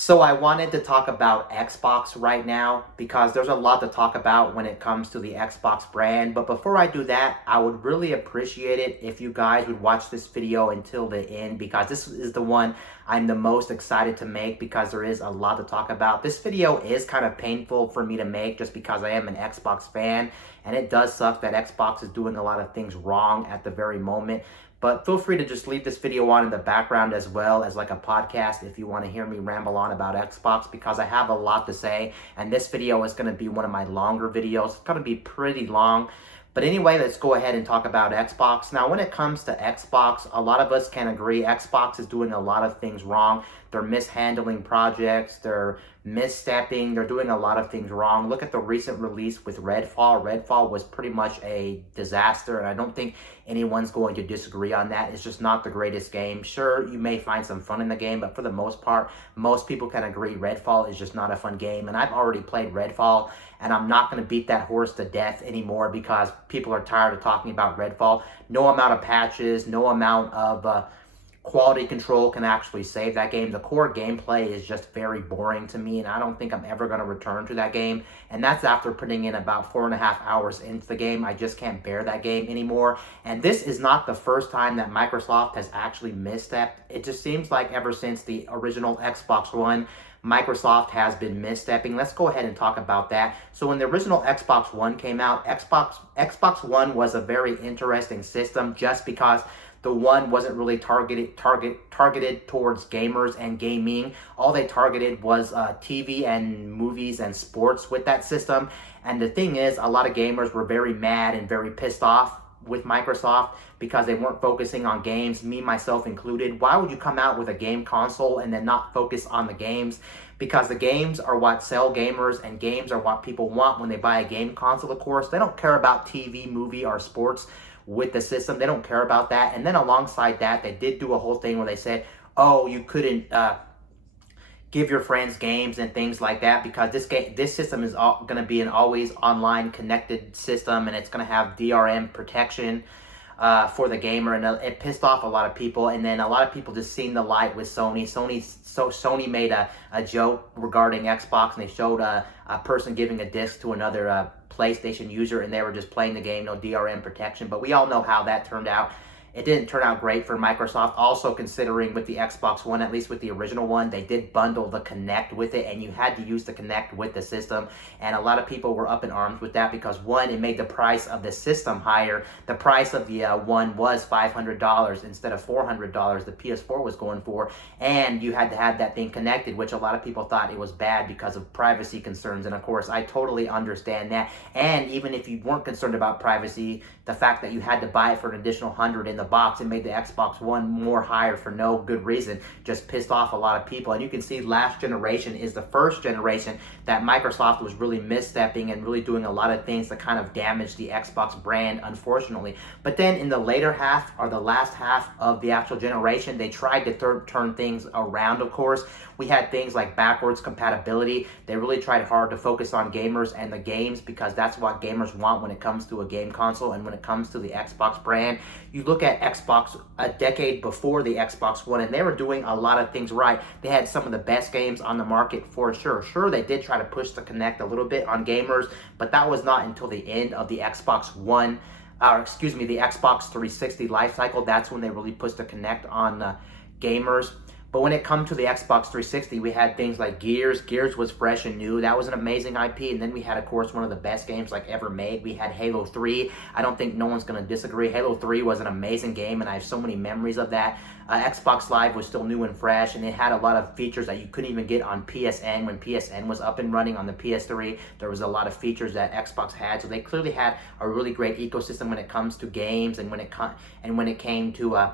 So I wanted to talk about Xbox right now because there's a lot to talk about when it comes to the Xbox brand. But before I do that, I would really appreciate it if you guys would watch this video until the end because this is the one I'm the most excited to make because there is a lot to talk about. This video is kind of painful for me to make just because I am an Xbox fan, and it does suck that Xbox is doing a lot of things wrong at the very moment. But feel free to just leave this video on in the background as well as like a podcast if you want to hear me ramble on about Xbox because I have a lot to say. And this video is going to be one of my longer videos. It's going to be pretty long. But anyway, let's go ahead and talk about Xbox. Now, when it comes to Xbox, a lot of us can agree Xbox is doing a lot of things wrong. They're mishandling projects, they're misstepping, they're doing a lot of things wrong. Look at the recent release with Redfall. Redfall was pretty much a disaster, and I don't think anyone's going to disagree on that. It's just not the greatest game. Sure, you may find some fun in the game, but for the most part, most people can agree Redfall is just not a fun game. And I've already played Redfall, and I'm not going to beat that horse to death anymore because people are tired of talking about Redfall. No amount of patches, no amount of quality control can actually save that game. The core gameplay is just very boring to me, and I don't think I'm ever going to return to that game. And that's after putting in about 4.5 hours into the game. I just can't bear that game anymore. And this is not the first time that Microsoft has actually misstepped. It just seems like ever since the original Xbox One, Microsoft has been misstepping. Let's go ahead and talk about that. So when the original Xbox One came out, Xbox One was a very interesting system just because the one wasn't really targeted towards gamers and gaming. All they targeted was TV and movies and sports with that system. And the thing is, a lot of gamers were very mad and very pissed off with Microsoft because they weren't focusing on games, me myself included. Why would you come out with a game console and then not focus on the games? Because the games are what sell gamers, and games are what people want when they buy a game console, of course. They don't care about TV, movie, or sports with the system. They don't care about that. And then alongside that, they did do a whole thing where they said, oh, you couldn't give your friends games and things like that because this system is going to be an always online connected system, and it's going to have DRM protection for the gamer, and it pissed off a lot of people. And then a lot of people just seen the light with Sony. Sony made a joke regarding Xbox, and they showed a person giving a disc to another PlayStation user, and they were just playing the game, no DRM protection. But we all know how that turned out. It didn't turn out great for Microsoft. Also, considering with the Xbox One, at least with the original one, they did bundle the Kinect with it, and you had to use the Kinect with the system. And a lot of people were up in arms with that because, one, it made the price of the system higher. The price of the one was $500 instead of $400 the PS4 was going for. And you had to have that thing connected, which a lot of people thought it was bad because of privacy concerns. And of course, I totally understand that. And even if you weren't concerned about privacy, the fact that you had to buy it for an additional $100 in the box and made the Xbox One more higher for no good reason just pissed off a lot of people. And you can see last generation is the first generation that Microsoft was really misstepping and really doing a lot of things to kind of damage the Xbox brand, unfortunately. But then in the later half, or the last half of the actual generation, they tried to turn things around, of course. We had things like backwards compatibility. They really tried hard to focus on gamers and the games because that's what gamers want when it comes to a game console and when it comes to the Xbox brand. You look at Xbox a decade before the Xbox One, and they were doing a lot of things right. They had some of the best games on the market for sure. Sure, they did try to push the Kinect a little bit on gamers, but that was not until the end of the Xbox One, the Xbox 360 life cycle. That's when they really pushed the Kinect on gamers. But when it comes to the Xbox 360, we had things like Gears. Gears was fresh and new. That was an amazing IP. And then we had, of course, one of the best games like ever made. We had Halo 3. I don't think no one's going to disagree. Halo 3 was an amazing game, and I have so many memories of that. Xbox Live was still new and fresh, and it had a lot of features that you couldn't even get on PSN. When PSN was up and running on the PS3, there was a lot of features that Xbox had. So they clearly had a really great ecosystem when it comes to games, and when it came to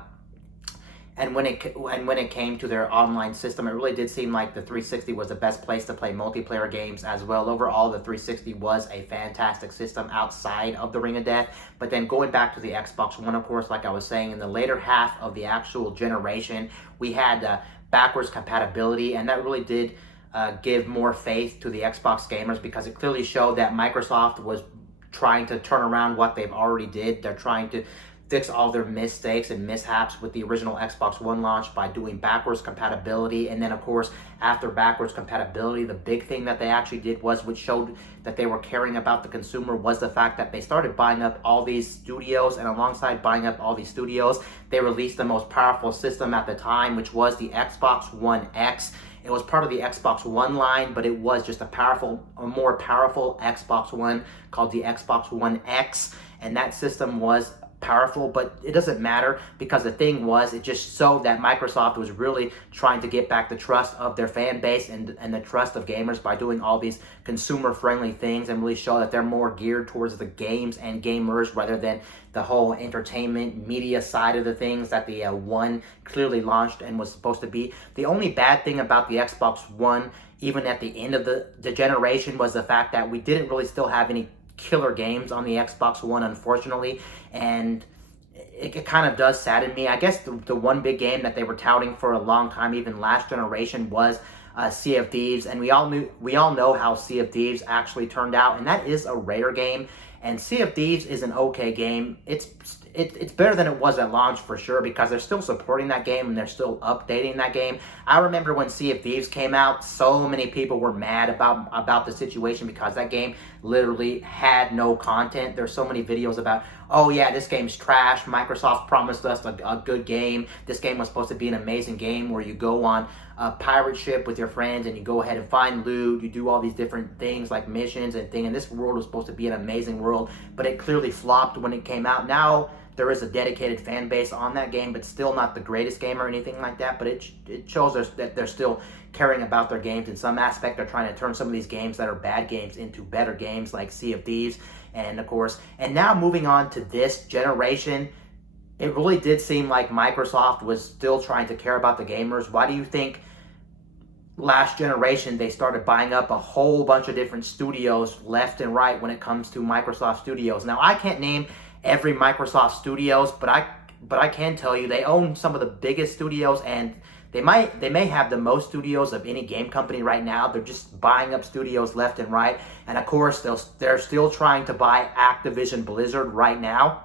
and when it came to their online system, it really did seem like the 360 was the best place to play multiplayer games as well. Overall, the 360 was a fantastic system outside of the Ring of Death. But then going back to the Xbox One, of course, like I was saying, in the later half of the actual generation, we had backwards compatibility, and that really did give more faith to the Xbox gamers because it clearly showed that Microsoft was trying to turn around what they've already did. They're trying to fix all their mistakes and mishaps with the original Xbox One launch by doing backwards compatibility. And then, of course, after backwards compatibility, the big thing that they actually did was, which showed that they were caring about the consumer, was the fact that they started buying up all these studios, and alongside buying up all these studios, they released the most powerful system at the time, which was the Xbox One X. It was part of the Xbox One line, but it was just a more powerful Xbox One called the Xbox One X, and that system was powerful, but it doesn't matter, because the thing was, it just showed that Microsoft was really trying to get back the trust of their fan base and the trust of gamers by doing all these consumer-friendly things, and really show that they're more geared towards the games and gamers rather than the whole entertainment media side of the things that the One clearly launched and was supposed to be. The only bad thing about the Xbox One, even at the end of the generation, was the fact that we didn't really still have any killer games on the Xbox One, unfortunately, and it kind of does sadden me. I guess the one big game that they were touting for a long time, even last generation, was Sea of Thieves, and we all know how Sea of Thieves actually turned out, and that is a rare game. And Sea of Thieves is an okay game. It's better than it was at launch for sure, because they're still supporting that game and they're still updating that game. I remember when Sea of Thieves came out, so many people were mad about the situation because that game literally had no content. There's so many videos about, oh yeah, this game's trash. Microsoft promised us a good game. This game was supposed to be an amazing game where you go on a pirate ship with your friends and you go ahead and find loot. You do all these different things like missions and things. And this world was supposed to be an amazing world, but it clearly flopped when it came out. Now there is a dedicated fan base on that game, but still not the greatest game or anything like that. But it shows us that they're still caring about their games. In some aspect, they're trying to turn some of these games that are bad games into better games, like Sea of Thieves. And of course, and now moving on to this generation, it really did seem like Microsoft was still trying to care about the gamers. Why do you think last generation they started buying up a whole bunch of different studios left and right when it comes to Microsoft Studios? Now, I can't name every Microsoft Studios, but I can tell you they own some of the biggest studios, and they may have the most studios of any game company right now. They're just buying up studios left and right. And of course, they're still trying to buy Activision Blizzard right now.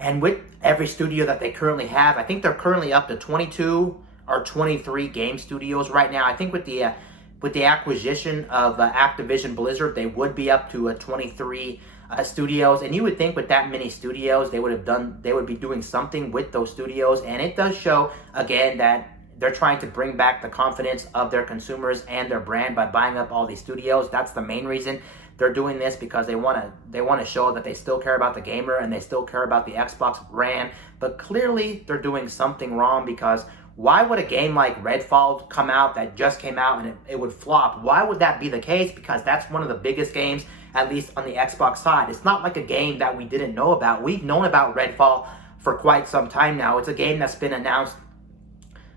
And with every studio that they currently have, I think they're currently up to 22 or 23 game studios right now. I think with the acquisition of Activision Blizzard, they would be up to 23 studios. And you would think with that many studios, they would be doing something with those studios. And it does show again that they're trying to bring back the confidence of their consumers and their brand by buying up all these studios. That's the main reason they're doing this, because they want to show that they still care about the gamer and they still care about the Xbox brand. But clearly they're doing something wrong, because why would a game like Redfall come out that just came out and it would flop? Why would that be the case? Because that's one of the biggest games, at least on the Xbox side. It's not like a game that we didn't know about. We've known about Redfall for quite some time now. It's a game that's been announced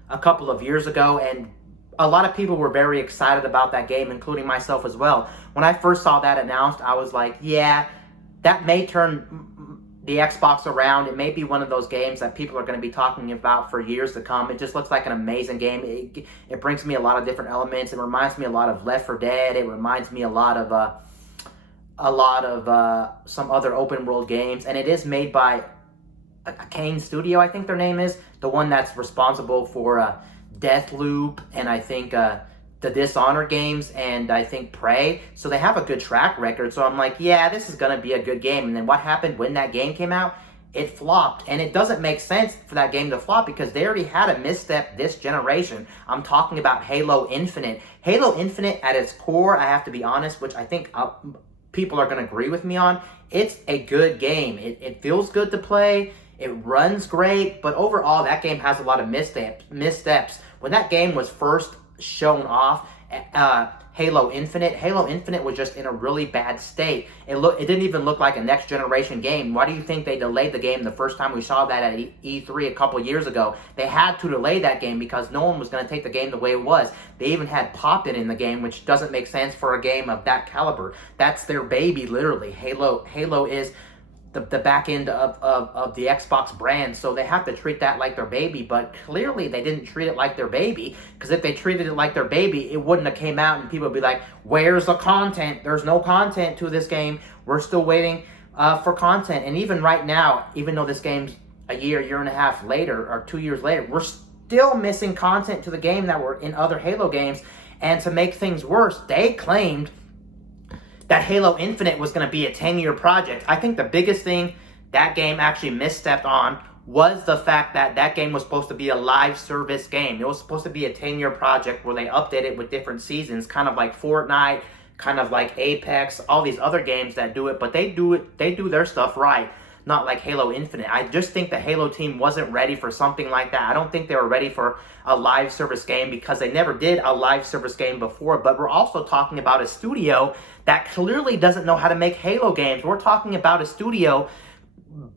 a couple of years ago, and a lot of people were very excited about that game, including myself as well. When I first saw that announced, I was like, yeah, that may turn the Xbox around. It may be one of those games that people are going to be talking about for years to come. It just looks like an amazing game. It brings me a lot of different elements. It reminds me a lot of Left 4 Dead. It reminds me a lot of some other open world games, and it is made by a Kane Studio, I think their name is, the one that's responsible for Deathloop, and I think the Dishonored games, and I think Prey. So they have a good track record. So I'm like, yeah, this is going to be a good game. And then what happened when that game came out? It flopped. And it doesn't make sense for that game to flop, because they already had a misstep this generation. I'm talking about Halo Infinite. Halo Infinite at its core, I have to be honest, which I think people are going to agree with me on, it's a good game. It feels good to play. It runs great. But overall, that game has a lot of missteps. When that game was first shown off, Halo Infinite was just in a really bad state. It didn't even look like a next generation game. Why do you think they delayed the game the first time we saw that at E3 a couple years ago? They had to delay that game because no one was going to take the game the way it was. They even had Pop-In in the game, which doesn't make sense for a game of that caliber. That's their baby, literally. Halo is the back end of the Xbox brand, so they have to treat that like their baby. But clearly they didn't treat it like their baby, because if they treated it like their baby, it wouldn't have came out and people would be like, where's the content? There's no content to this game. We're still waiting for content. And even right now, even though this game's a year and a half later, or 2 years later, we're still missing content to the game that were in other Halo games. And to make things worse, they claimed that Halo Infinite was going to be a 10-year project. I think the biggest thing that game actually misstepped on was the fact that that game was supposed to be a live service game. It was supposed to be a 10-year project where they update it with different seasons, kind of like Fortnite, kind of like Apex, all these other games that do it, but they do their stuff right, not like Halo Infinite. I just think the Halo team wasn't ready for something like that. I don't think they were ready for a live service game because they never did a live service game before, but we're also talking about a studio that clearly doesn't know how to make Halo games. We're talking about a studio,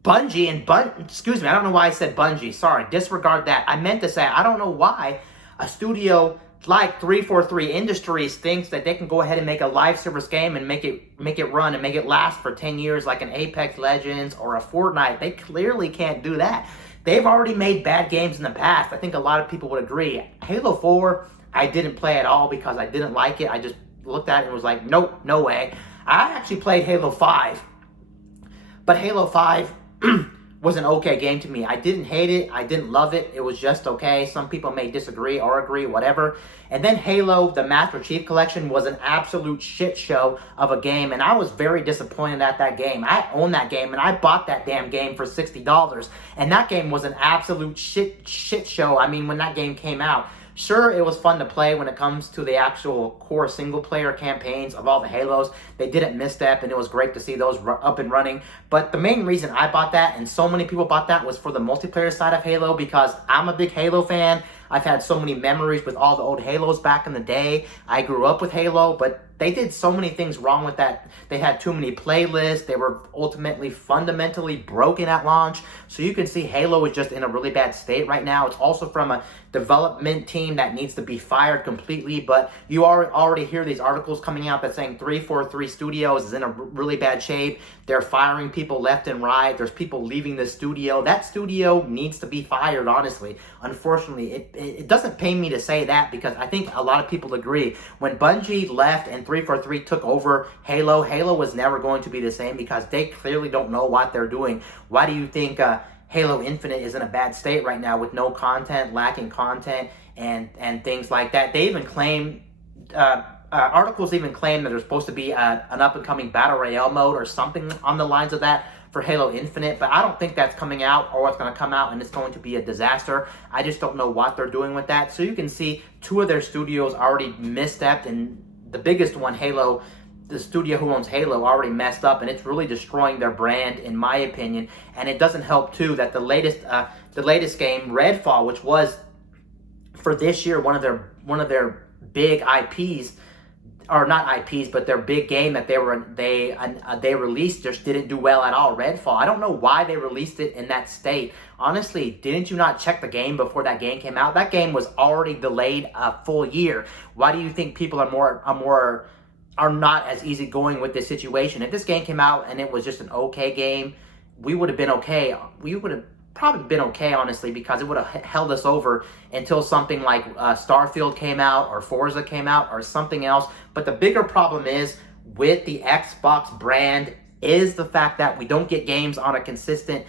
Bungie, excuse me, I don't know why I said Bungie. Sorry, disregard that. I meant to say, I don't know why a studio like 343 Industries thinks that they can go ahead and make a live service game and make it run and make it last for 10 years like an Apex Legends or a Fortnite. They clearly can't do that. They've already made bad games in the past. I think a lot of people would agree. Halo 4, I didn't play at all because I didn't like it. I just looked at it and was like, nope, no way. I actually played Halo 5. But Halo 5 was an okay game to me. I didn't hate it. I didn't love it. It was just okay. Some people may disagree or agree, whatever. And then Halo, the Master Chief Collection, was an absolute shit show of a game. And I was very disappointed at that game. I own that game, and I bought that damn game for $60. And that game was an absolute shit show. I mean, when that game came out. Sure, it was fun to play when it comes to the actual core single-player campaigns of all the Halos. They didn't misstep, and it was great to see those up and running. But the main reason I bought that, and so many people bought that, was for the multiplayer side of Halo because I'm a big Halo fan. I've had so many memories with all the old Halos back in the day. I grew up with Halo, but they did so many things wrong with that. They had too many playlists. They were ultimately fundamentally broken at launch. So you can see Halo is just in a really bad state right now. It's also from a development team that needs to be fired completely. But you already hear these articles coming out that saying 343 Studios is in a really bad shape. They're firing people left and right. There's people leaving the studio. That studio needs to be fired, honestly. Unfortunately, it doesn't pain me to say that because I think a lot of people agree. When Bungie left and 343 took over Halo was never going to be the same because they clearly don't know what they're doing. Why do you think Halo Infinite is in a bad state right now with no content, lacking content, and things like that? They even claim, articles even claim that there's supposed to be an up-and-coming Battle Royale mode or something on the lines of that for Halo Infinite, but I don't think that's coming out, or it's going to come out and it's going to be a disaster. I just don't know what they're doing with that. So you can see two of their studios already misstepped, and the biggest one, Halo, the studio who owns Halo, already messed up, and it's really destroying their brand, in my opinion. And it doesn't help too that the latest game, Redfall, which was for this year one of their big IPs, or not IPs, but their big game that they released just didn't do well at all. Redfall. I don't know why they released it in that state. Honestly, didn't you not check the game before that game came out? That game was already delayed a full year. Why do you think people are not as easygoing with this situation? If this game came out and it was just an okay game, we would have been okay. We would have probably been okay, honestly, because it would have held us over until something like Starfield came out or Forza came out or something else. But the bigger problem is with the Xbox brand is the fact that we don't get games on a consistent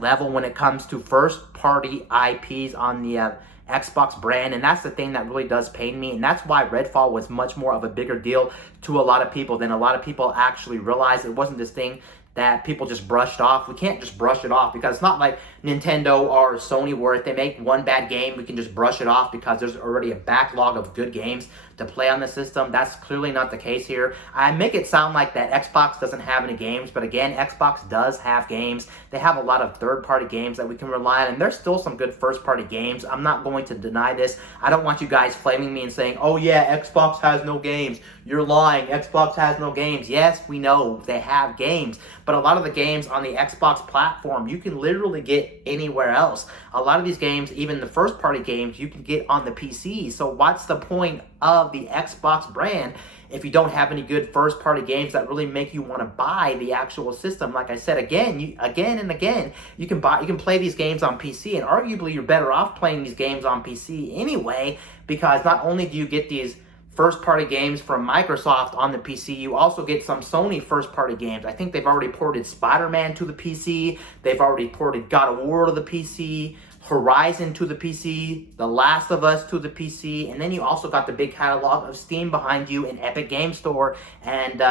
level when it comes to first-party IPs on the Xbox brand, and that's the thing that really does pain me, and that's why Redfall was much more of a bigger deal to a lot of people than a lot of people actually realized. It wasn't this thing that people just brushed off. We can't just brush it off because it's not like Nintendo or Sony where if they make one bad game, we can just brush it off because there's already a backlog of good games to play on the system. That's clearly not the case here. I make it sound like that Xbox doesn't have any games, but again, Xbox does have games. They have a lot of third-party games that we can rely on, and there's still some good first-party games. I'm not going to deny this. I don't want you guys flaming me and saying, oh yeah, Xbox has no games. You're lying. Xbox has no games. Yes, we know they have games, but a lot of the games on the Xbox platform, you can literally get anywhere else. A lot of these games, even the first-party games, you can get on the PC. So what's the point of the Xbox brand if you don't have any good first-party games that really make you want to buy the actual system? Like I said, again and again, you can play these games on PC, and arguably you're better off playing these games on PC anyway, because not only do you get these first-party games from Microsoft on the PC. You also get some Sony first-party games. I think they've already ported Spider-Man to the PC. They've already ported God of War to the PC, Horizon to the PC, The Last of Us to the PC, and then you also got the big catalog of Steam behind you and Epic Game Store and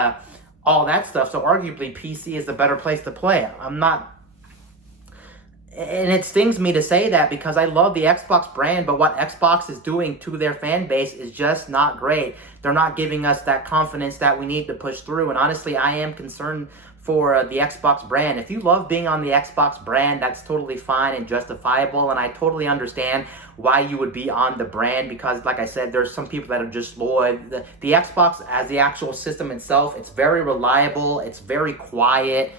all that stuff. So arguably, PC is the better place to play. And it stings me to say that because I love the Xbox brand, but what Xbox is doing to their fan base is just not great. They're not giving us that confidence that we need to push through. And honestly, I am concerned for the Xbox brand. If you love being on the Xbox brand, that's totally fine and justifiable. And I totally understand why you would be on the brand because, like I said, there's some people that are just loyal. The Xbox as the actual system itself, it's very reliable. It's very quiet.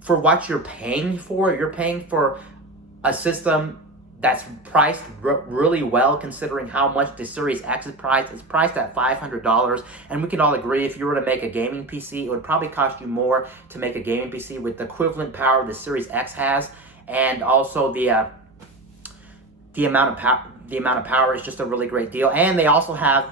For what you're paying for a system that's priced really well considering how much the Series X is priced. It's priced at $500, and we can all agree if you were to make a gaming PC, it would probably cost you more to make a gaming PC with the equivalent power the Series X has, and also the amount of power is just a really great deal. And they also have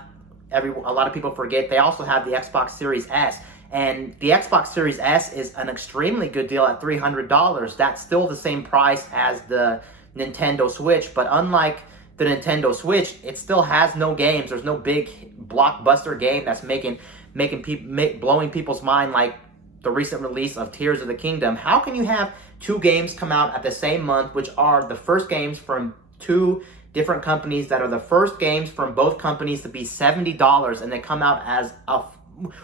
a lot of people forget they also have the Xbox Series S. And the Xbox Series S is an extremely good deal at $300. That's still the same price as the Nintendo Switch, but unlike the Nintendo Switch, it still has no games. There's no big blockbuster game that's blowing people's mind like the recent release of Tears of the Kingdom. How can you have two games come out at the same month, which are the first games from two different companies that are the first games from both companies to be $70, and they come out as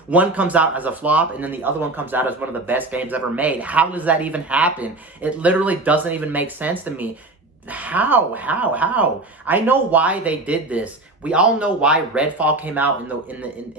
one comes out as a flop, and then the other one comes out as one of the best games ever made? How does that even happen? It literally doesn't even make sense to me. How? I know why they did this. We all know why Redfall came out in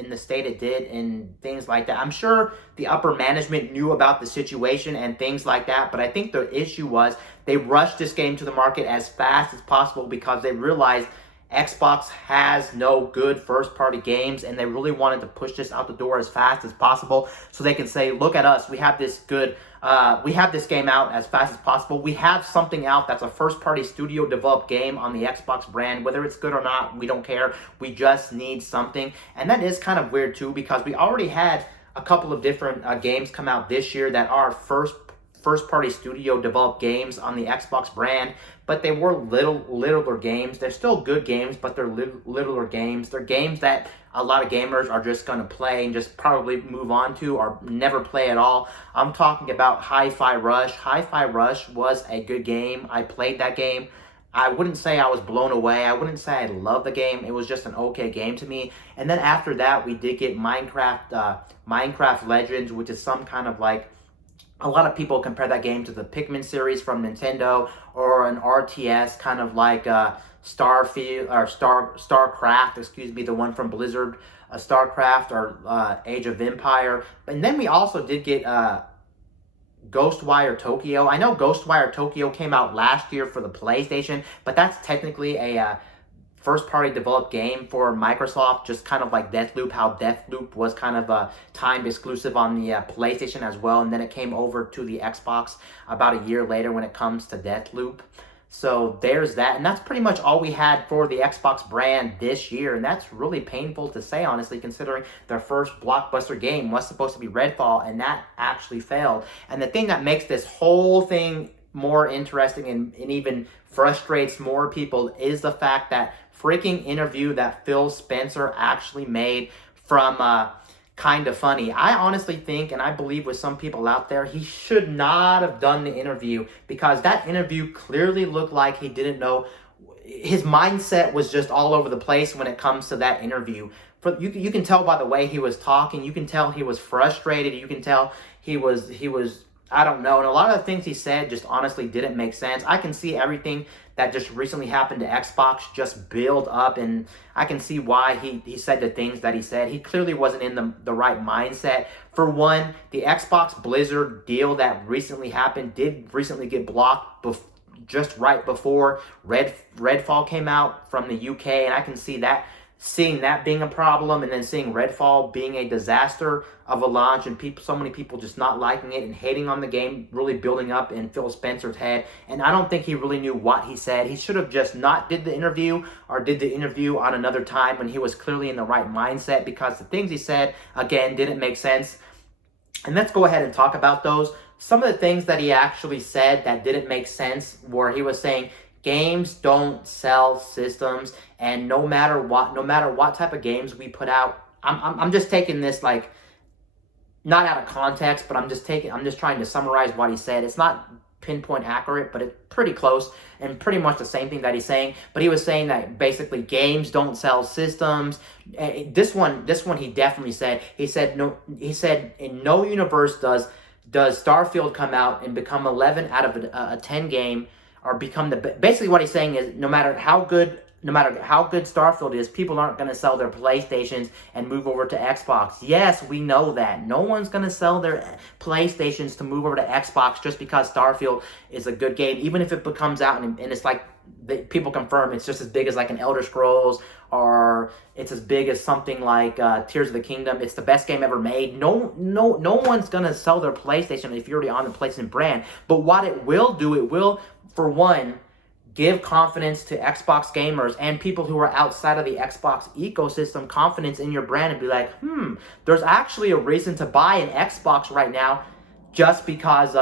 the state it did and things like that. I'm sure the upper management knew about the situation and things like that, but I think the issue was they rushed this game to the market as fast as possible because they realized Xbox has no good first-party games, and they really wanted to push this out the door as fast as possible so they can say, look at us, we have this game out as fast as possible. We have something out that's a first-party studio-developed game on the Xbox brand. Whether it's good or not, we don't care. We just need something. And that is kind of weird, too, because we already had a couple of different games come out this year that are first-party studio-developed games on the Xbox brand, but they were littler games. They're still good games, but they're littler games. They're games that a lot of gamers are just going to play and just probably move on to or never play at all. I'm talking about Hi-Fi Rush. Hi-Fi Rush was a good game. I played that game. I wouldn't say I was blown away. I wouldn't say I loved the game. It was just an okay game to me. And then after that, we did get Minecraft Legends, which is some kind of like, a lot of people compare that game to the Pikmin series from Nintendo, or an RTS kind of like Starfield or StarCraft, excuse me, the one from Blizzard, StarCraft or Age of Empire. And then we also did get Ghostwire Tokyo. I know Ghostwire Tokyo came out last year for the PlayStation, but that's technically a first-party developed game for Microsoft, just kind of like Deathloop, how Deathloop was kind of a timed exclusive on the PlayStation as well, and then it came over to the Xbox about a year later when it comes to Deathloop. So there's that, and that's pretty much all we had for the Xbox brand this year, and that's really painful to say, honestly, considering their first blockbuster game was supposed to be Redfall, and that actually failed. And the thing that makes this whole thing more interesting and even frustrates more people is the fact that freaking interview that Phil Spencer actually made from Kinda Funny. I honestly think, and I believe with some people out there, he should not have done the interview because that interview clearly looked like he didn't know. His mindset was just all over the place when it comes to that interview. You can tell by the way he was talking. You can tell he was frustrated. You can tell he was I don't know. And a lot of the things he said just honestly didn't make sense. I can see everything that just recently happened to Xbox just build up, and I can see why he said the things that he said. He clearly wasn't in the right mindset. For one, the Xbox Blizzard deal that recently happened did recently get blocked just right before Redfall came out from the UK, and I can see that seeing that being a problem, and then seeing Redfall being a disaster of a launch, and so many people just not liking it and hating on the game, really building up in Phil Spencer's head. And I don't think he really knew what he said. He should have just not did the interview, or did the interview on another time when he was clearly in the right mindset, because the things he said, again, didn't make sense. And let's go ahead and talk about those. Some of the things that he actually said that didn't make sense, where he was saying games don't sell systems, and no matter what type of games we put out, I'm just taking this like not out of context, but I'm just trying to summarize what he said. It's not pinpoint accurate, but it's pretty close and pretty much the same thing that he's saying. But he was saying that basically games don't sell systems. This one he definitely said. He said no. He said in no universe does Starfield come out and become 11 out of a 10 game, or become basically what he's saying is no matter how good Starfield is, people aren't going to sell their PlayStations and move over to Xbox. Yes, we know that. No one's going to sell their PlayStations to move over to Xbox just because Starfield is a good game. Even if it comes out and it's like people confirm it's just as big as like an Elder Scrolls, or it's as big as something like Tears of the Kingdom. It's the best game ever made. No one's going to sell their PlayStation if you're already on the PlayStation brand. But what it will do, it will, for one, give confidence to Xbox gamers and people who are outside of the Xbox ecosystem, confidence in your brand, and be like, there's actually a reason to buy an Xbox right now just because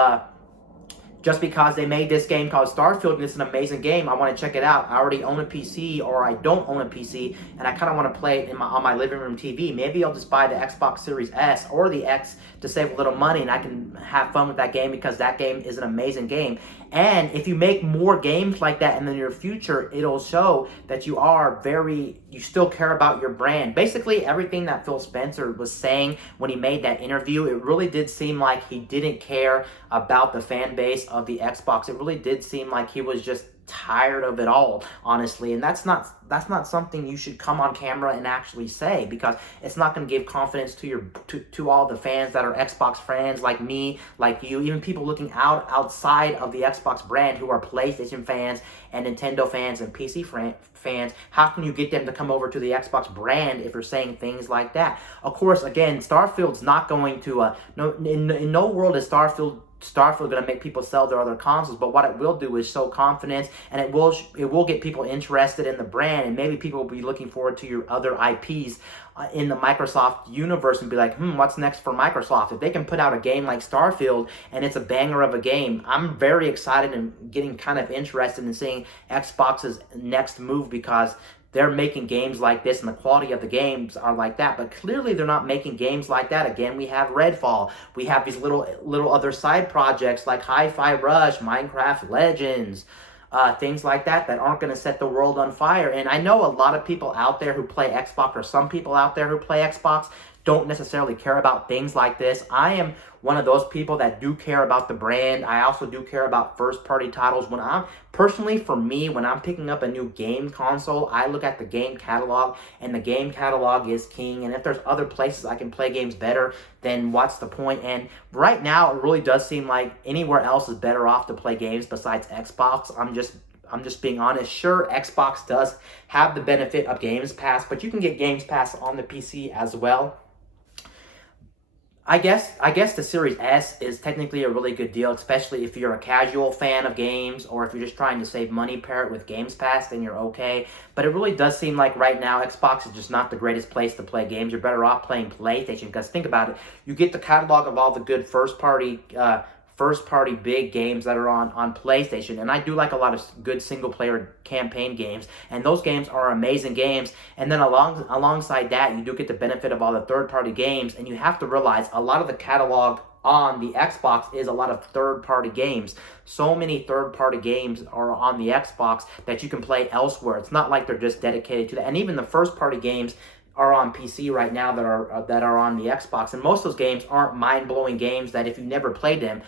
they made this game called Starfield and it's an amazing game. I want to check it out. I already own a PC, or I don't own a PC, and I kind of want to play it on my living room TV. Maybe I'll just buy the Xbox Series S or the X to save a little money, and I can have fun with that game because that game is an amazing game. And if you make more games like that in the near future, it'll show that you still care about your brand. Basically, everything that Phil Spencer was saying when he made that interview, it really did seem like he didn't care about the fan base of the Xbox. It really did seem like he was just tired of it all, honestly. And that's not something you should come on camera and actually say, because it's not going to give confidence to all the fans that are Xbox fans, like me, like you, even people looking outside of the Xbox brand who are PlayStation fans and Nintendo fans and PC fans. How can you get them to come over to the Xbox brand if you're saying things like that? Of course, again, Starfield's not going to in no world is Starfield going to make people sell their other consoles, but what it will do is show confidence, and it will get people interested in the brand, and maybe people will be looking forward to your other IPs in the Microsoft universe and be like, what's next for Microsoft? If they can put out a game like Starfield and it's a banger of a game, I'm very excited and getting kind of interested in seeing Xbox's next move, because they're making games like this and the quality of the games are like that. But clearly they're not making games like that. Again, we have Redfall. We have these little other side projects like Hi-Fi Rush, Minecraft Legends, things like that aren't going to set the world on fire. And I know a lot of people out there who play Xbox, or some people out there who play Xbox, don't necessarily care about things like this. I am one of those people that do care about the brand. I also do care about first-party titles. For me, when I'm picking up a new game console, I look at the game catalog, and the game catalog is king. And if there's other places I can play games better, then what's the point? And right now, it really does seem like anywhere else is better off to play games besides Xbox. I'm just being honest. Sure, Xbox does have the benefit of Games Pass, but you can get Games Pass on the PC as well. I guess the Series S is technically a really good deal, especially if you're a casual fan of games, or if you're just trying to save money, pair it with Games Pass, then you're okay. But it really does seem like right now Xbox is just not the greatest place to play games. You're better off playing PlayStation, because think about it. You get the catalog of all the good first-party big games that are on PlayStation, and I do like a lot of good single-player campaign games, and those games are amazing games. And then alongside that, you do get the benefit of all the third-party games, and you have to realize a lot of the catalog on the Xbox is a lot of third-party games. So many third-party games are on the Xbox that you can play elsewhere. It's not like they're just dedicated to that. And even the first-party games are on PC right now that are on the Xbox, and most of those games aren't mind-blowing games that if you never played them,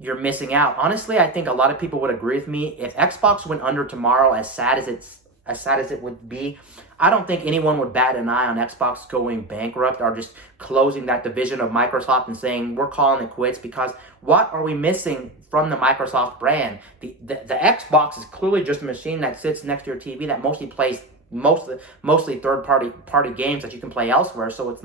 you're missing out. Honestly, I think a lot of people would agree with me. If Xbox went under tomorrow, as sad as it would be, I don't think anyone would bat an eye on Xbox going bankrupt or just closing that division of Microsoft and saying we're calling it quits, because what are we missing from the Microsoft brand? The Xbox is clearly just a machine that sits next to your TV that mostly plays mostly third party games that you can play elsewhere. So it's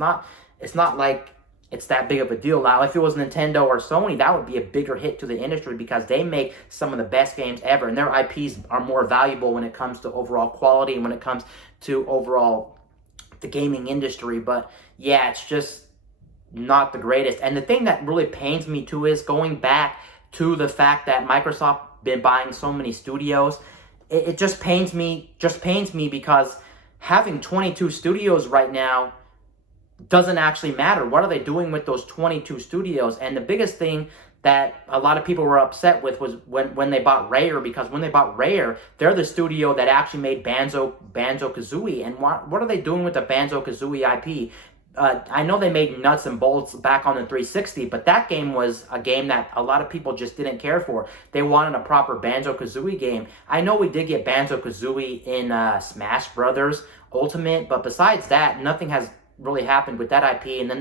not like it's that big of a deal. Now, if it was Nintendo or Sony, that would be a bigger hit to the industry because they make some of the best games ever, and their IPs are more valuable when it comes to overall quality and when it comes to overall the gaming industry. But yeah, it's just not the greatest. And the thing that really pains me too is going back to the fact that Microsoft been buying so many studios. It just pains me. Just pains me because having 22 studios right now doesn't actually matter. What are they doing with those 22 studios? And the biggest thing that a lot of people were upset with was when they bought Rare, because when they bought Rare, they're the studio that actually made Banjo-Kazooie. And what are they doing with the Banjo-Kazooie IP? I know they made Nuts and Bolts back on the 360, but that game was a game that a lot of people just didn't care for. They wanted a proper Banjo-Kazooie game. I know we did get Banjo-Kazooie in Smash Brothers Ultimate, but besides that, nothing has really happened with that IP. And then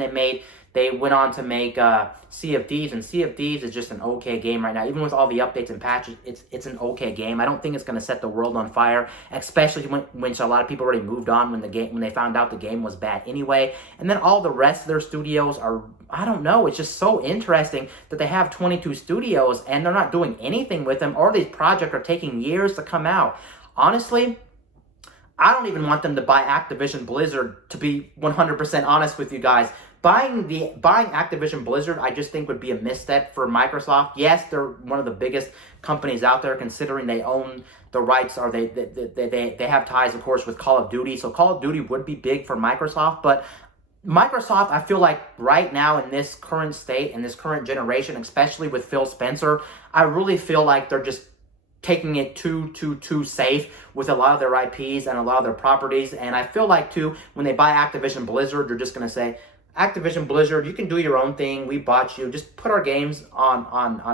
they went on to make Sea of Thieves, and Sea of Thieves is just an okay game right now. Even with all the updates and patches, it's an okay game. I don't think it's going to set the world on fire, especially when a lot of people already moved on when they found out the game was bad anyway. And then all the rest of their studios are, I don't know, it's just so interesting that they have 22 studios and they're not doing anything with them, or these projects are taking years to come out. Honestly, I don't even want them to buy Activision Blizzard, to be 100% honest with you guys. Buying Activision Blizzard, I just think would be a misstep for Microsoft. Yes, they're one of the biggest companies out there, considering they own the rights, or they have ties, of course, with Call of Duty. So Call of Duty would be big for Microsoft, but Microsoft, I feel like right now in this current state, in this current generation, especially with Phil Spencer, I really feel like they're just taking it too safe with a lot of their IPs and a lot of their properties. And I feel like too, when they buy Activision Blizzard, they're just going to say, Activision Blizzard, you can do your own thing. We bought you. Just put our games on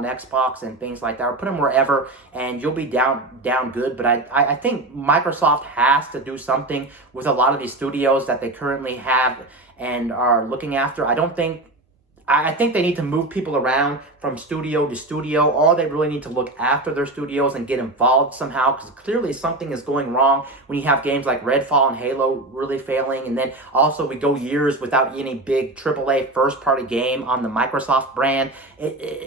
Xbox and things like that, or put them wherever, and you'll be down good. But I think Microsoft has to do something with a lot of these studios that they currently have and are looking after. I think they need to move people around from studio to studio, or they really need to look after their studios and get involved somehow, because clearly something is going wrong when you have games like Redfall and Halo really failing, and then also we go years without any big AAA first-party game on the Microsoft brand,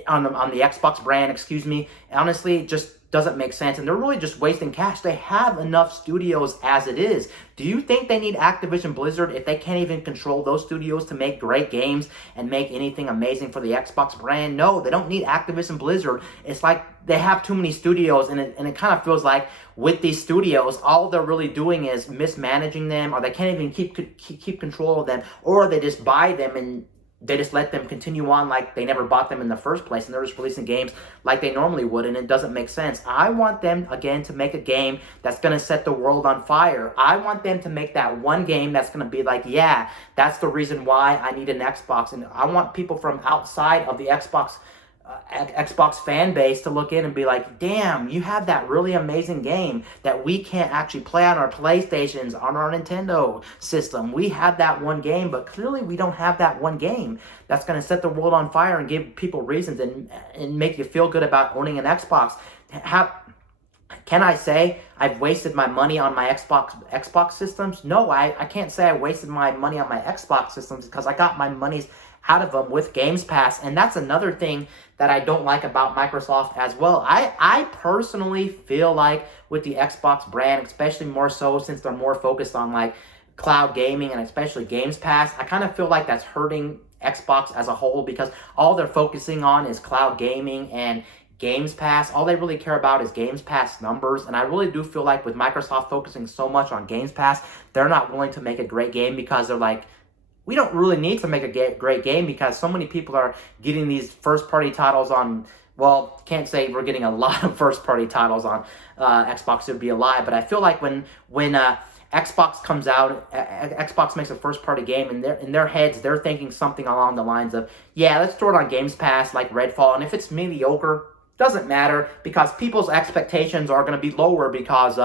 on the Xbox brand, excuse me. Honestly, just doesn't make sense, and they're really just wasting cash. They have enough studios as it is. Do you think they need Activision Blizzard if they can't even control those studios to make great games and make anything amazing for the Xbox brand? No, they don't need Activision Blizzard. It's like they have too many studios, and it kind of feels like with these studios, all they're really doing is mismanaging them, or they can't even keep control of them, or they just buy them and they just let them continue on like they never bought them in the first place, and they're just releasing games like they normally would, and it doesn't make sense. I want them, again, to make a game that's going to set the world on fire. I want them to make that one game that's going to be like, yeah, that's the reason why I need an Xbox. And I want people from outside of the Xbox fan base to look in and be like, damn, you have that really amazing game that we can't actually play on our PlayStations, on our Nintendo system. We have that one game, but clearly we don't have that one game that's going to set the world on fire and give people reasons and make you feel good about owning an Xbox. Can I say I've wasted my money on my Xbox systems? No, I can't say I wasted my money on my Xbox systems, because I got my monies out of them with Games Pass. And that's another thing that I don't like about Microsoft as well. I personally feel like with the Xbox brand, especially more so since they're more focused on like cloud gaming and especially Games Pass, I kind of feel like that's hurting Xbox as a whole, because all they're focusing on is cloud gaming and Games Pass. All they really care about is Games Pass numbers, and I really do feel like with Microsoft focusing so much on Games Pass, they're not willing to make a great game, because they're like, we don't really need to make a great game, because so many people are getting these first-party titles on, well, can't say we're getting a lot of first-party titles on Xbox, it would be a lie, but I feel like when Xbox comes out, Xbox makes a first-party game, and in their heads, they're thinking something along the lines of, yeah, let's throw it on Games Pass like Redfall, and if it's mediocre, doesn't matter, because people's expectations are going to be lower because,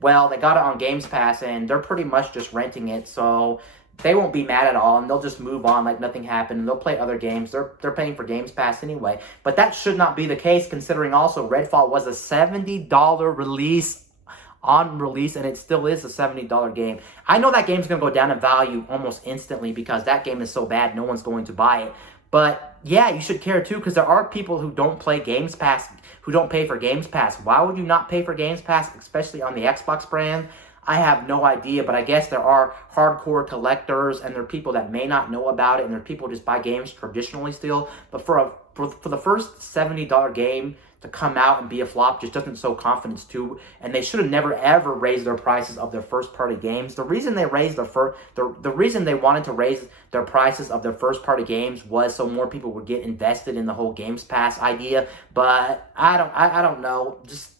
well, they got it on Games Pass, and they're pretty much just renting it, so they won't be mad at all, and they'll just move on like nothing happened, and they'll play other games. They're paying for Games Pass anyway. But that should not be the case, considering also Redfall was a $70 release on release, and it still is a $70 game. I know that game's going to go down in value almost instantly because that game is so bad, no one's going to buy it. But yeah, you should care too, because there are people who don't play Games Pass, who don't pay for Games Pass. Why would you not pay for Games Pass, especially on the Xbox brand? I have no idea, but I guess there are hardcore collectors, and there are people that may not know about it, and there are people who just buy games traditionally still. But for the first $70 game to come out and be a flop just doesn't show confidence too. And they should have never ever raised their prices of their first party games. The reason they raised the reason they wanted to raise their prices of their first party games was so more people would get invested in the whole Games Pass idea. But I don't know. Just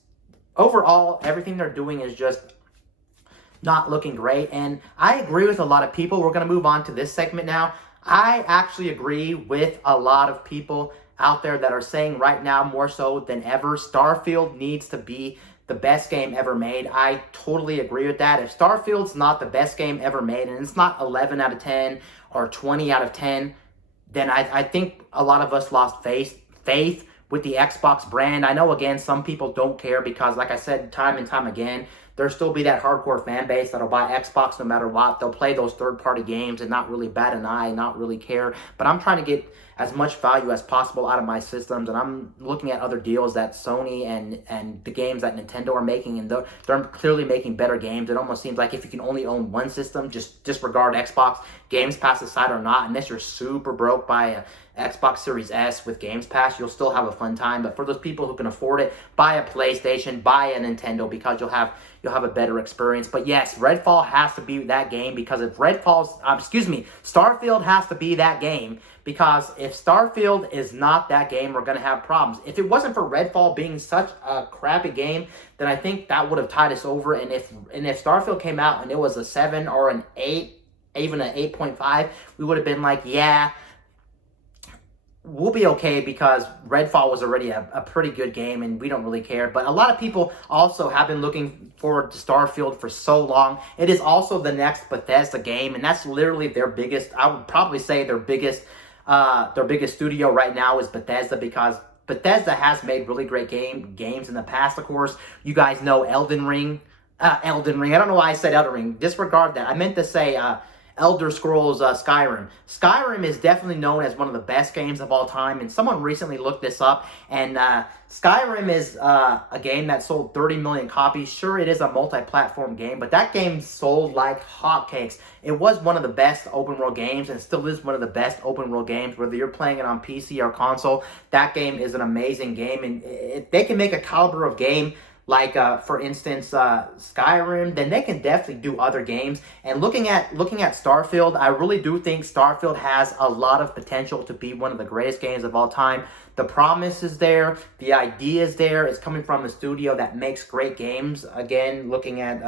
overall, everything they're doing is just not looking great. And I agree with a lot of people. We're going to move on to this segment now. I actually agree with a lot of people out there that are saying right now, more so than ever, Starfield needs to be the best game ever made. I totally agree with that. If Starfield's not the best game ever made, and it's not 11 out of 10 or 20 out of 10, then I think a lot of us lost faith with the Xbox brand. I know, again, some people don't care because, like I said time and time again, there'll still be that hardcore fan base that'll buy Xbox no matter what. They'll play those third-party games and not really bat an eye, not really care. But I'm trying to get as much value as possible out of my systems, and I'm looking at other deals that Sony and the games that Nintendo are making, and they're clearly making better games. It almost seems like if you can only own one system, just disregard Xbox, Games Pass aside or not, unless you're super broke by a Xbox Series S with Games Pass, you'll still have a fun time. But for those people who can afford it, buy a PlayStation, buy a Nintendo, because you'll have a better experience. But yes, Redfall has to be that game, because if Starfield has to be that game, because if Starfield is not that game, we're going to have problems. If it wasn't for Redfall being such a crappy game, then I think that would have tied us over. And if Starfield came out and it was a 7 or an 8, even an 8.5, we would have been like, yeah, we'll be okay, because Redfall was already a pretty good game and we don't really care. But a lot of people also have been looking forward to Starfield for so long. It is also the next Bethesda game, and that's literally their biggest, I would probably say their biggest studio right now is Bethesda, because Bethesda has made really great games in the past. Of course, you guys know Elden Ring. I don't know why I said Elden Ring. Disregard that. I meant to say Elder Scrolls Skyrim. Skyrim is definitely known as one of the best games of all time, and someone recently looked this up, and Skyrim is a game that sold 30 million copies. Sure, it is a multi-platform game, but that game sold like hotcakes. It was one of the best open-world games, and still is one of the best open-world games, whether you're playing it on PC or console. That game is an amazing game, and if they can make a caliber of game like, for instance, Skyrim, then they can definitely do other games. And looking at Starfield, I really do think Starfield has a lot of potential to be one of the greatest games of all time. The promise is there. The idea is there. It's coming from a studio that makes great games. Again, looking at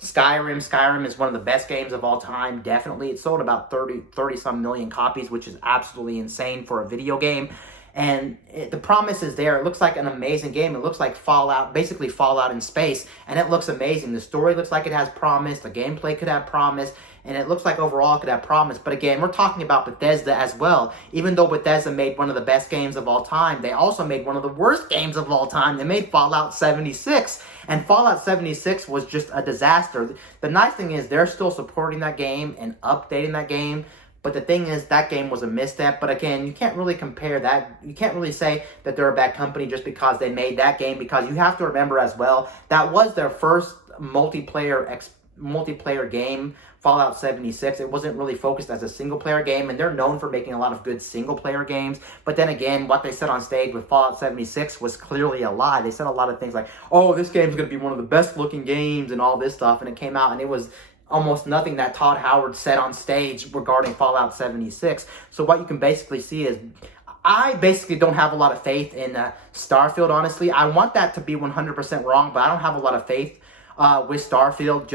Skyrim. Skyrim is one of the best games of all time, definitely. It sold about 30-some million copies, which is absolutely insane for a video game. And the promise is there. It looks like an amazing game. It looks like Fallout, basically Fallout in space, and it looks amazing. The story looks like it has promise. The gameplay could have promise, and it looks like overall it could have promise. But again, we're talking about Bethesda as well. Even though Bethesda made one of the best games of all time, they also made one of the worst games of all time. They made Fallout 76, and Fallout 76 was just a disaster. The nice thing is they're still supporting that game and updating that game. But the thing is, that game was a misstep. But again, you can't really compare that. You can't really say that they're a bad company just because they made that game, because you have to remember as well, that was their first multiplayer game, Fallout 76. It wasn't really focused as a single-player game, and they're known for making a lot of good single-player games. But then again, what they said on stage with Fallout 76 was clearly a lie. They said a lot of things like, oh, this game's going to be one of the best-looking games and all this stuff, and it came out, and it was almost nothing that Todd Howard said on stage regarding Fallout 76. So what you can basically see is, I basically don't have a lot of faith in Starfield, honestly. I want that to be 100% wrong, but I don't have a lot of faith with Starfield,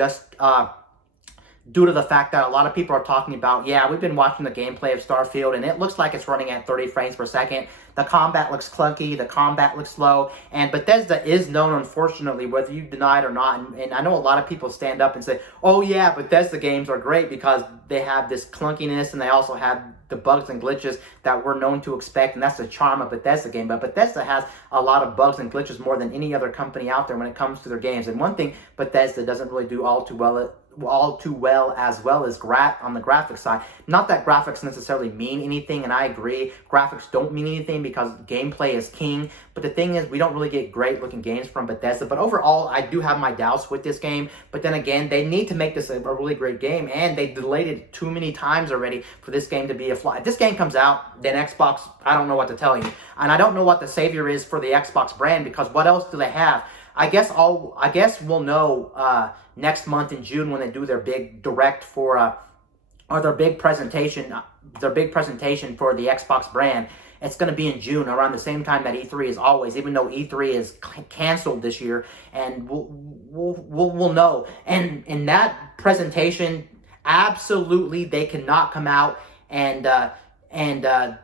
due to the fact that a lot of people are talking about, yeah, we've been watching the gameplay of Starfield and it looks like it's running at 30 frames per second. The combat looks clunky, the combat looks slow, and Bethesda is known, unfortunately, whether you deny it or not, and I know a lot of people stand up and say, oh yeah, Bethesda games are great because they have this clunkiness and they also have the bugs and glitches that we're known to expect, and that's the charm of Bethesda game. But Bethesda has a lot of bugs and glitches more than any other company out there when it comes to their games. And one thing Bethesda doesn't really do all too well as on the graphics side. Not that graphics necessarily mean anything, and I agree, graphics don't mean anything because gameplay is king. But the thing is, we don't really get great looking games from Bethesda. But overall, I do have my doubts with this game. But then again, they need to make this a really great game, and they delayed it too many times already for this game to be a flop. If this game comes out, then Xbox, I don't know what to tell you. And I don't know what the savior is for the Xbox brand, because what else do they have? I guess we'll know next month in June when they do their big direct for or their big presentation for the Xbox brand. It's going to be in June, around the same time that E3 is always, even though E3 is canceled this year, and we'll know. And in that presentation, absolutely they cannot come out and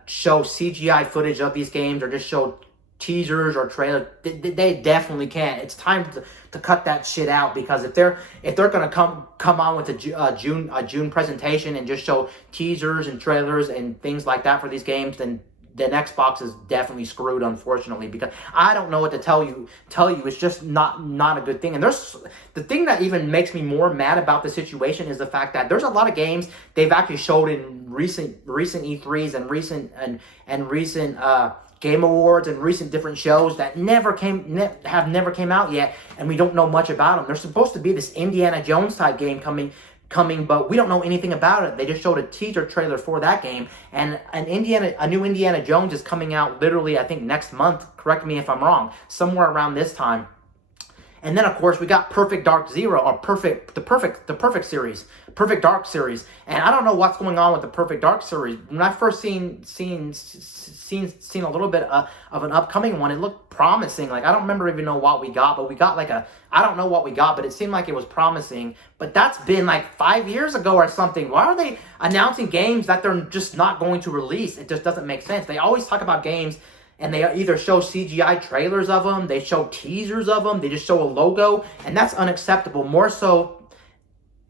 show CGI footage of these games or just show teasers or trailers. They definitely can't. It's time to cut that shit out, because if they're gonna come on with a June presentation and just show teasers and trailers and things like that for these games, then Xbox is definitely screwed, unfortunately, because I don't know what to tell you. It's just not a good thing. And there's the thing that even makes me more mad about the situation is the fact that there's a lot of games they've actually showed in recent E3s and recent Game Awards and recent different shows that have never came out yet, and we don't know much about them. There's supposed to be this Indiana Jones type game coming, but we don't know anything about it. They just showed a teaser trailer for that game, and a new Indiana Jones is coming out literally, I think, next month. Correct me if I'm wrong, somewhere around this time. And then, of course, we got Perfect Dark Zero, or the Perfect series, Perfect Dark series. And I don't know what's going on with the Perfect Dark series. When I first seen a little bit of an upcoming one, it looked promising. Like, I don't remember even know what we got, but we got like I don't know what we got, but it seemed like it was promising. But that's been like 5 years ago or something. Why are they announcing games that they're just not going to release? It just doesn't make sense. They always talk about games, and they either show CGI trailers of them, they show teasers of them, they just show a logo, and that's unacceptable. More so,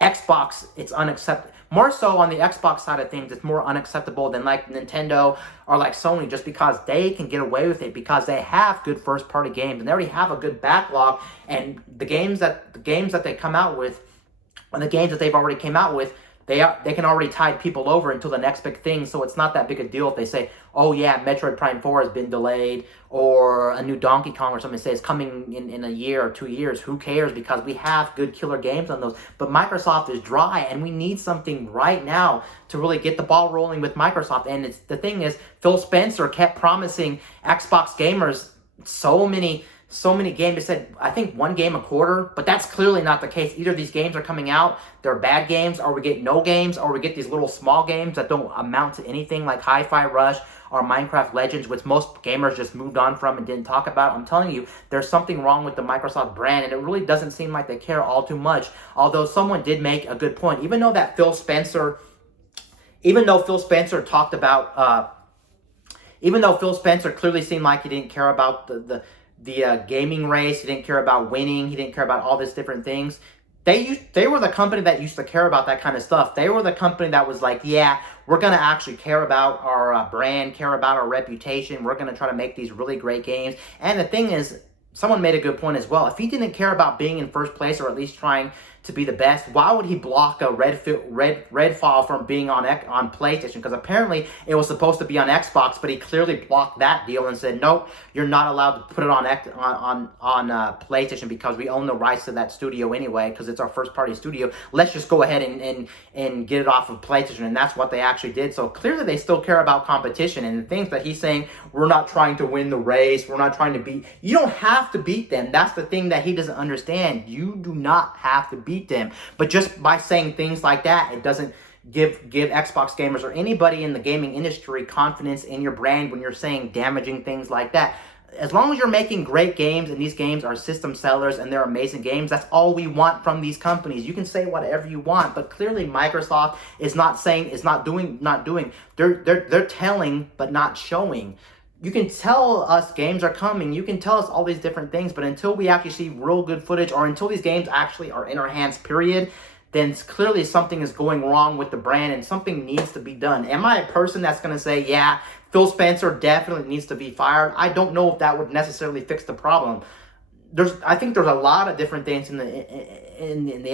Xbox, it's unacceptable. More so on the Xbox side of things, it's more unacceptable than like Nintendo or like Sony, just because they can get away with it because they have good first-party games and they already have a good backlog. And the games that they come out with, and the games that they've already came out with, they can already tide people over until the next big thing, so it's not that big a deal if they say, oh yeah, Metroid Prime 4 has been delayed, or a new Donkey Kong or something say it's coming in a year or 2 years. Who cares? Because we have good killer games on those. But Microsoft is dry, and we need something right now to really get the ball rolling with Microsoft. And the thing is, Phil Spencer kept promising Xbox gamers so many games. They said, I think 1 game a quarter, but that's clearly not the case. Either these games are coming out, they're bad games, or we get no games, or we get these little small games that don't amount to anything, like Hi-Fi Rush or Minecraft Legends, which most gamers just moved on from and didn't talk about. I'm telling you, there's something wrong with the Microsoft brand, and it really doesn't seem like they care all too much. Although someone did make a good point. Even though Phil Spencer talked about, even though Phil Spencer clearly seemed like he didn't care about the gaming race, he didn't care about winning, he didn't care about all these different things. They were the company that used to care about that kind of stuff. They were the company that was like, yeah, we're going to actually care about our brand, care about our reputation. We're going to try to make these really great games. And the thing is, someone made a good point as well. If he didn't care about being in first place, or at least trying to be the best, why would he block a Redfall from being on PlayStation? Because apparently it was supposed to be on Xbox, but he clearly blocked that deal and said, nope, you're not allowed to put it on PlayStation because we own the rights to that studio anyway, because it's our first party studio. Let's just go ahead and get it off of PlayStation. And that's what they actually did. So clearly they still care about competition, and the things that he's saying, we're not trying to win the race, we're not trying to beat, you don't have to beat them. That's the thing that he doesn't understand. You do not have to beat them. But just by saying things like that, it doesn't give Xbox gamers or anybody in the gaming industry confidence in your brand when you're saying damaging things like that. As long as you're making great games and these games are system sellers and they're amazing games, that's all we want from these companies. You can say whatever you want, but clearly Microsoft is not saying, is not doing. They're telling but not showing. You can tell us games are coming, you can tell us all these different things, but until we actually see real good footage, or until these games actually are in our hands, period, then clearly something is going wrong with the brand and something needs to be done. Am I a person that's going to say, yeah, Phil Spencer definitely needs to be fired? I don't know if that would necessarily fix the problem. I think there's a lot of different things in the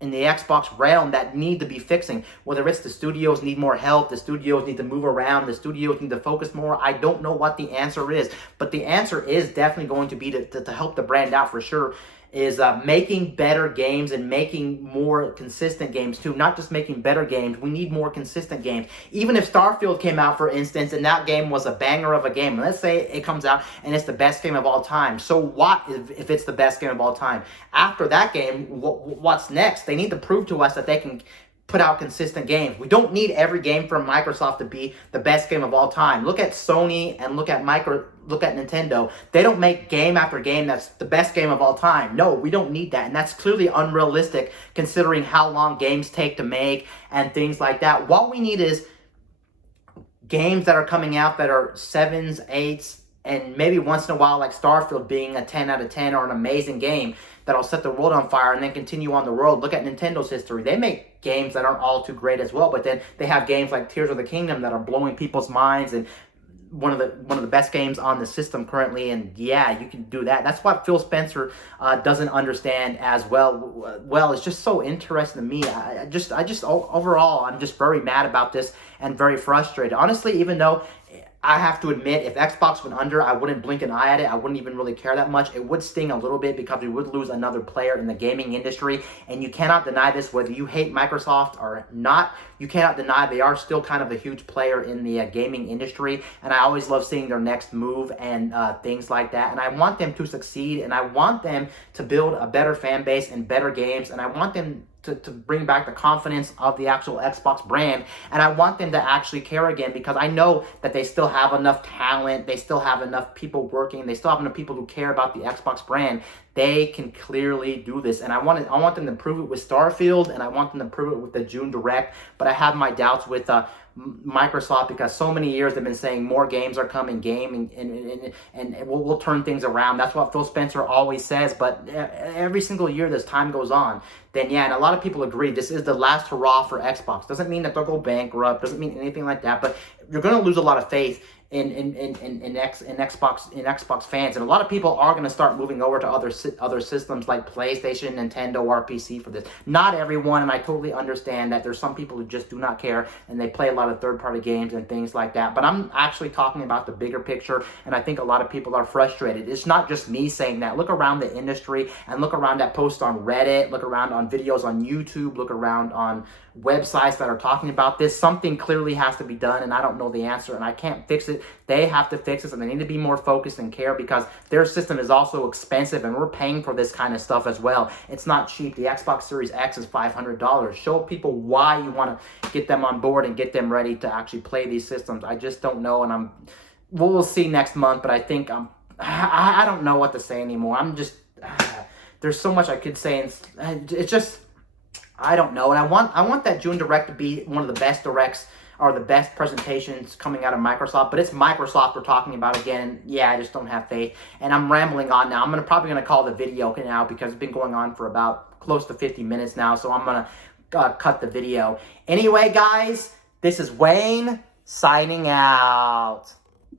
Xbox realm that need to be fixing. Whether it's the studios need more help, the studios need to move around, the studios need to focus more. I don't know what the answer is, but the answer is definitely going to be to help the brand out for sure. Is making better games and making more consistent games too. Not just making better games, we need more consistent games. Even if Starfield came out, for instance, and that game was a banger of a game, let's say it comes out and it's the best game of all time. So what if it's the best game of all time? After that game, what's next? They need to prove to us that they can put out consistent games. We don't need every game from Microsoft to be the best game of all time. Look at Sony and look at Nintendo. They don't make game after game that's the best game of all time. No, we don't need that. And that's clearly unrealistic considering how long games take to make and things like that. What we need is games that are coming out that are 7s, 8s, and maybe once in a while like Starfield being a 10 out of 10 or an amazing game that'll set the world on fire and then continue on the road. Look at Nintendo's history. They make games that aren't all too great as well, but then they have games like Tears of the Kingdom that are blowing people's minds and one of the best games on the system currently. And yeah, you can do that. That's what Phil Spencer doesn't understand as well. Well, it's just so interesting to me. I just overall, I'm just very mad about this and very frustrated. Honestly, even though I have to admit, if Xbox went under, I wouldn't blink an eye at it. I wouldn't even really care that much. It would sting a little bit because we would lose another player in the gaming industry. And you cannot deny this, whether you hate Microsoft or not. You cannot deny they are still kind of a huge player in the gaming industry. And I always love seeing their next move and things like that. And I want them to succeed. And I want them to build a better fan base and better games. And I want them to bring back the confidence of the actual Xbox brand, and I want them to actually care again, because I know that they still have enough talent, they still have enough people working, they still have enough people who care about the Xbox brand. They can clearly do this, and I want them to prove it with Starfield, and I want them to prove it with the June Direct, but I have my doubts with Microsoft, because so many years they've been saying more games are coming, and we'll turn things around. That's what Phil Spencer always says, but every single year as time goes on, then yeah, and a lot of people agree this is the last hurrah for Xbox. Doesn't mean that they'll go bankrupt, doesn't mean anything like that, but you're going to lose a lot of faith in Xbox fans, and a lot of people are going to start moving over to other systems like PlayStation, Nintendo, or PC for this. Not everyone, and I totally understand that there's some people who just do not care and they play a lot of third-party games and things like that. But I'm actually talking about the bigger picture, and I think a lot of people are frustrated. It's not just me saying that. Look around the industry and look around at posts on Reddit, look around on videos on YouTube, look around on websites that are talking about this. Something clearly has to be done, and I don't know the answer, and I can't fix it. They have to fix this, and they need to be more focused and care, because their system is also expensive, and we're paying for this kind of stuff as well. It's not cheap. The Xbox Series X is $500. Show people why you want to get them on board and get them ready to actually play these systems. I just don't know, and we'll see next month, but I think I don't know what to say anymore. There's so much I could say, and it's just, I don't know. And I want that June Direct to be one of the best directs or the best presentations coming out of Microsoft, but it's Microsoft we're talking about again. Yeah, I just don't have faith, and I'm rambling on now. I'm probably gonna call the video now, because it's been going on for about close to 50 minutes now, so I'm gonna cut the video. Anyway, guys, this is Wayne signing out.